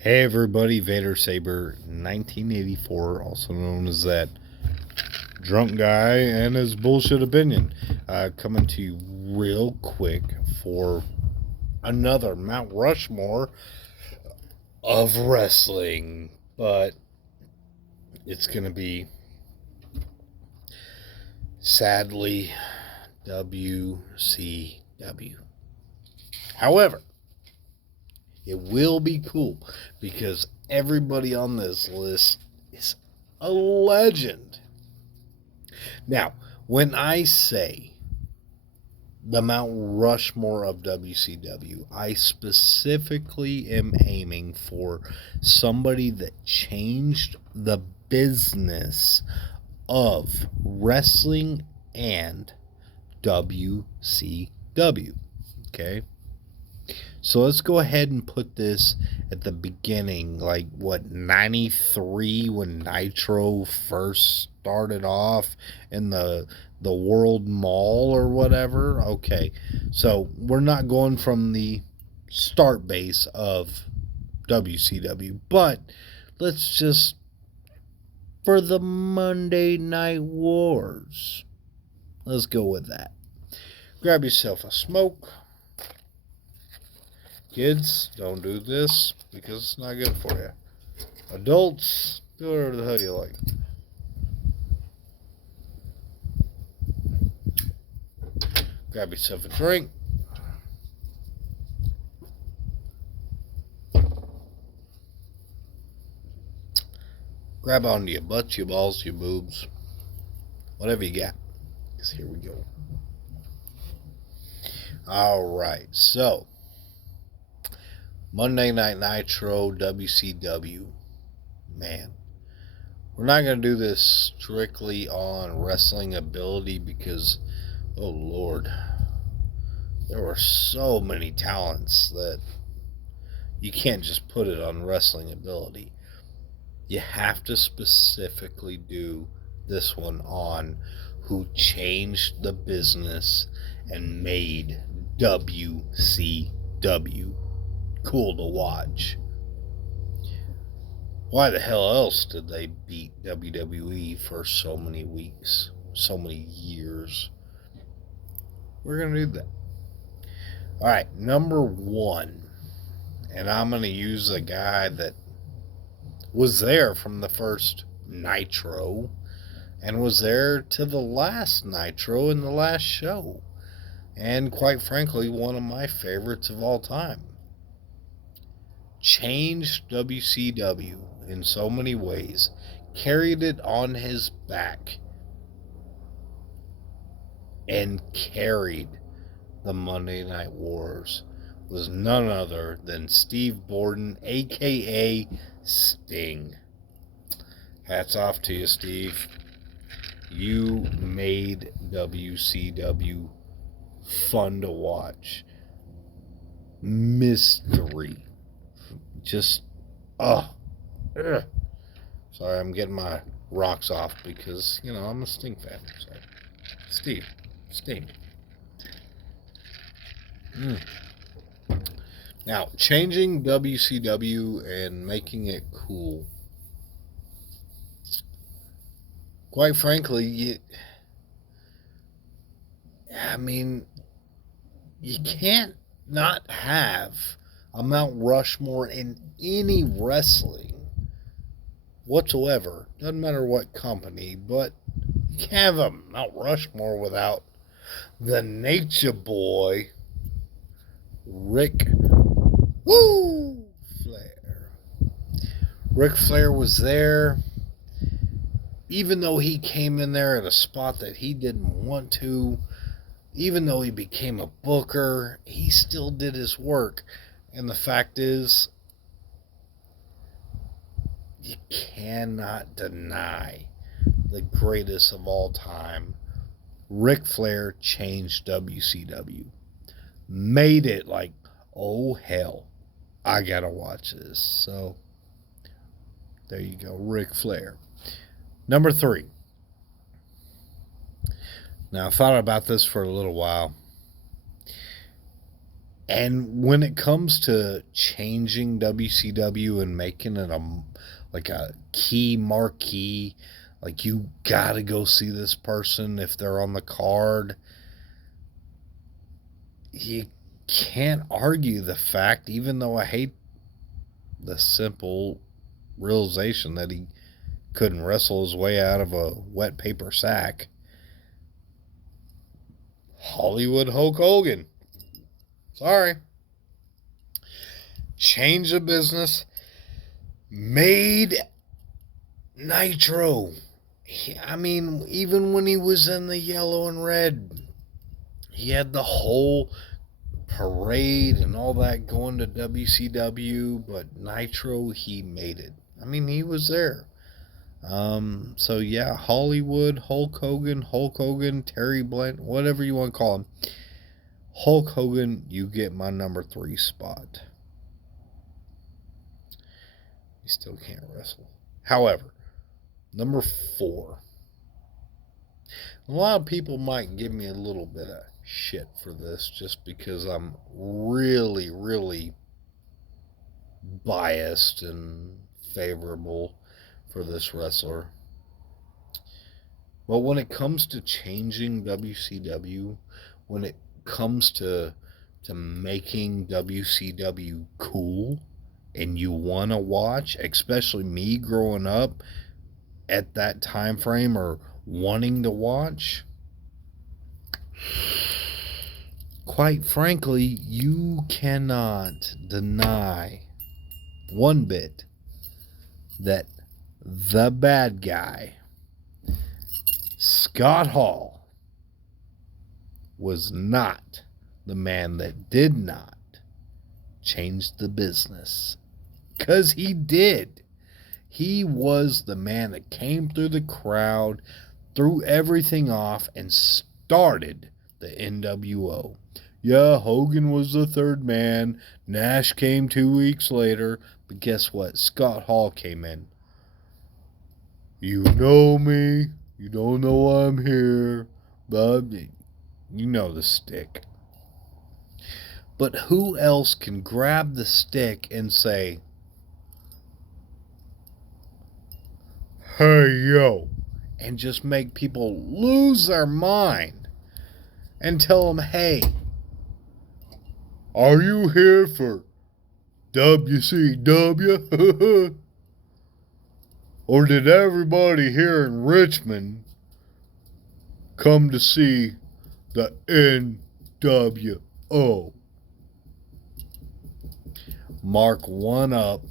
Hey everybody, Vader Saber 1984, also known as that drunk guy and his bullshit opinion, coming to you real quick for another Mount Rushmore of wrestling, but it's gonna be sadly WCW. However, it will be cool because everybody on this list is a legend. Now, when I say the Mount Rushmore of WCW, I specifically am aiming for somebody that changed the business of wrestling and WCW. Okay? So let's go ahead and put this at the beginning, like 93 when Nitro first started off in the World Mall or whatever. Okay. So we're not going from the start base of WCW, but let's just for the Monday Night Wars. Let's go with that. Grab yourself a smoke. Kids, don't do this because it's not good for you. Adults, do whatever the hell you like. Grab yourself a drink. Grab onto your butts, your balls, your boobs, whatever you got. Because here we go. Alright, so Monday Night Nitro, WCW. Man, we're not going to do this strictly on wrestling ability because, oh Lord, there were so many talents that you can't just put it on wrestling ability. You have to specifically do this one on who changed the business and made WCW cool to watch. Why the hell else did they beat WWE for so many weeks, so many years? We're going to do that. Alright, number one. And I'm going to use a guy that was there from the first Nitro and was there to the last Nitro in the last show. And quite frankly, one of my favorites of all time. Changed WCW in so many ways, carried it on his back, and carried the Monday Night Wars was none other than Steve Borden, aka Sting. Hats off to you, Steve. You made WCW fun to watch. Mystery. Just, Sorry, I'm getting my rocks off because, I'm a Sting fan. So. Steve. Sting. Now, changing WCW and making it cool. Quite frankly, you can't not have a Mount Rushmore in any wrestling whatsoever. Doesn't matter what company, but you can't have a Mount Rushmore without the Nature Boy, Ric Flair. Ric Flair was there, even though he came in there at a spot that he didn't want to. Even though he became a booker, he still did his work. And the fact is, you cannot deny the greatest of all time. Ric Flair changed WCW. Made it like, oh hell, I gotta watch this. So, there you go, Ric Flair. Number 3. Now, I thought about this for a little while. And when it comes to changing WCW and making it like a key marquee, like you gotta go see this person if they're on the card, you can't argue the fact, even though I hate the simple realization that he couldn't wrestle his way out of a wet paper sack. Hollywood Hulk Hogan. Sorry. Change of business. Made Nitro. I mean, even when he was in the yellow and red, he had the whole parade and all that going to WCW, but Nitro, he made it. I mean, he was there. So yeah, Hollywood, Hulk Hogan, Terry Blank, whatever you want to call him. Hulk Hogan, you get my number 3 spot. He still can't wrestle. However, number 4. A lot of people might give me a little bit of shit for this just because I'm really, really biased and favorable for this wrestler. But when it comes to changing WCW, when it comes to making WCW cool and you want to watch, especially me growing up at that time frame or wanting to watch, quite frankly, you cannot deny one bit that the bad guy, Scott Hall, was not the man that did not change the business. Because he did. He was the man that came through the crowd, threw everything off, and started the NWO. Yeah, Hogan was the third man. Nash came 2 weeks later. But guess what? Scott Hall came in. You know me. You don't know why I'm here. But you know the stick. But who else can grab the stick and say, hey, yo, and just make people lose their mind and tell them, hey, are you here for WCW? Or did everybody here in Richmond come to see the NWO? Mark one up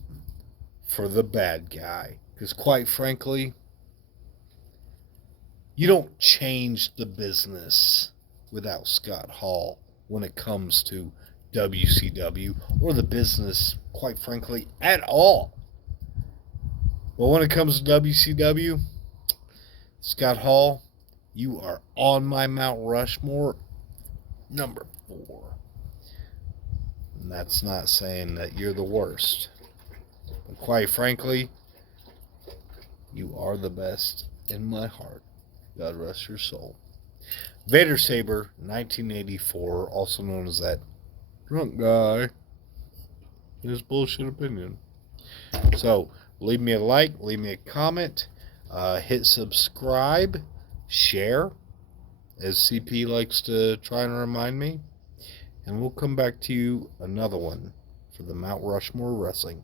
for the bad guy. Because quite frankly, you don't change the business without Scott Hall when it comes to WCW or the business, quite frankly, at all. But when it comes to WCW, Scott Hall, you are on my Mount Rushmore, number 4. And that's not saying that you're the worst. But quite frankly, you are the best in my heart. God rest your soul. Vader Saber, 1984, also known as that drunk guy. His bullshit opinion. So, leave me a like, leave me a comment, hit subscribe, share, as CP likes to try and remind me. And we'll come back to you another one for the Mount Rushmore Wrestling.